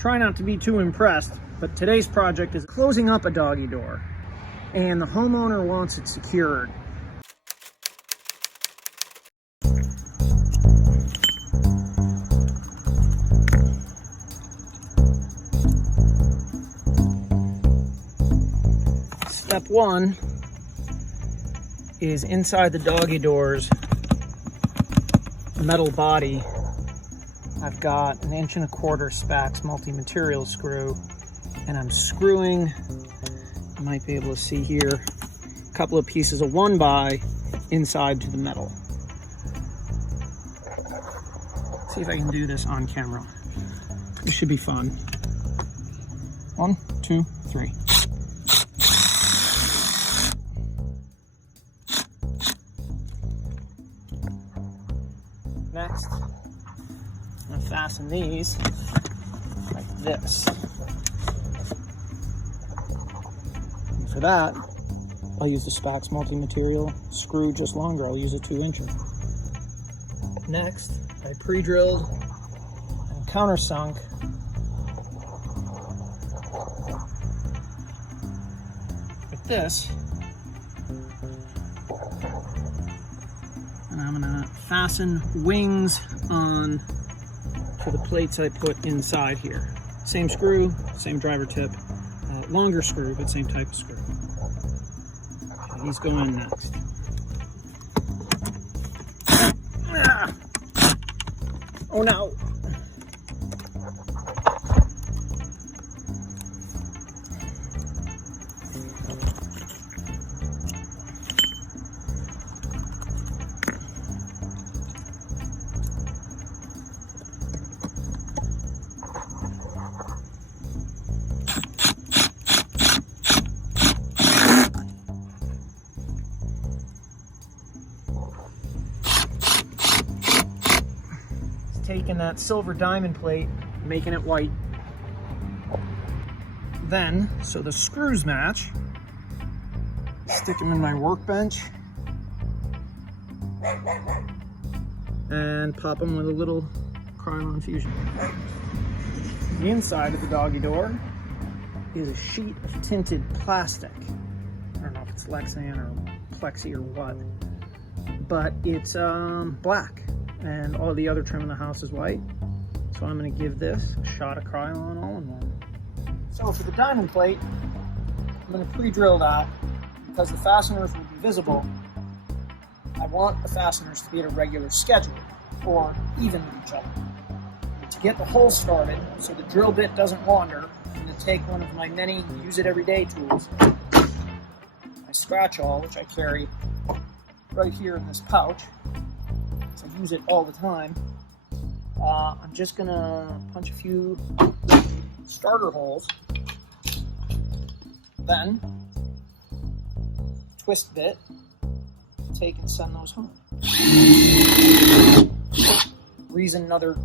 Try not to be too impressed, but today's project is closing up a doggy door, and the homeowner wants it secured. Step one is inside the doggy door's metal body. I've got 1 1/4 Spax multi-material screw, and I'm screwing, you might be able to see here, a couple of pieces of 1x inside to the metal. See if I can do this on camera. This should be fun. 1, 2, 3. Next, I'm going to fasten these like this. And for that, I'll use the Spax multi-material screw just longer. I'll use a 2-incher. Next, I pre-drilled and countersunk with this. And I'm going to fasten wings on to the plates I put inside here. Same screw, same driver tip, longer screw, but same type of screw. Okay, these go in next. Oh no! Taking that silver diamond plate, making it white. Then, so the screws match, stick them in my workbench and pop them with a little Krylon fusion. The inside of the doggy door is a sheet of tinted plastic. I don't know if it's Lexan or Plexi or what, but it's black. And all the other trim in the house is white. So I'm going to give this a shot of Krylon all-in-one. So for the diamond plate, I'm going to pre-drill that because the fasteners will be visible. I want the fasteners to be at a regular schedule or even with each other. And to get the hole started so the drill bit doesn't wander, I'm going to take one of my many use-it-every-day tools, my scratch awl, which I carry right here in this pouch. I use it all the time. I'm just gonna punch a few starter holes, then twist bit, take and send those home. Reason number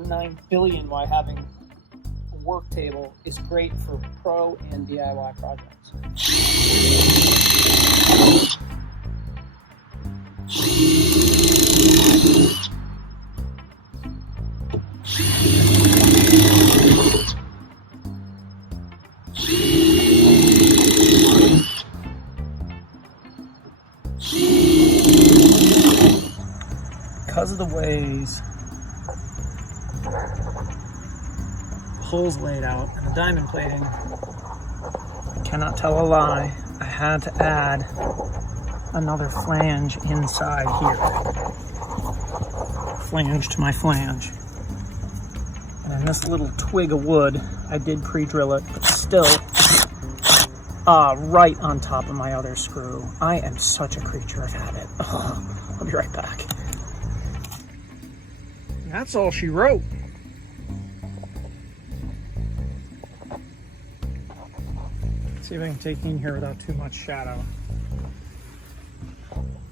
9 billion why having a work table is great for pro and DIY projects. Because of the ways the hole's laid out and the diamond plating, I cannot tell a lie, I had to add another flange inside here. Flange to my flange. And in this little twig of wood, I did pre-drill it, but still right on top of my other screw. I am such a creature of habit. I'll be right back. That's all she wrote. Let's see if I can take in here without too much shadow.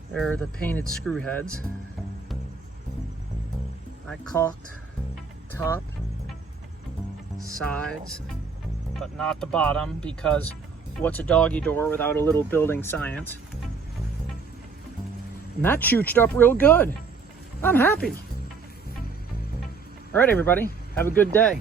There are the painted screw heads. I caulked top, sides, but not the bottom, because what's a doggy door without a little building science? And that chooched up real good. I'm happy. All right, everybody, have a good day.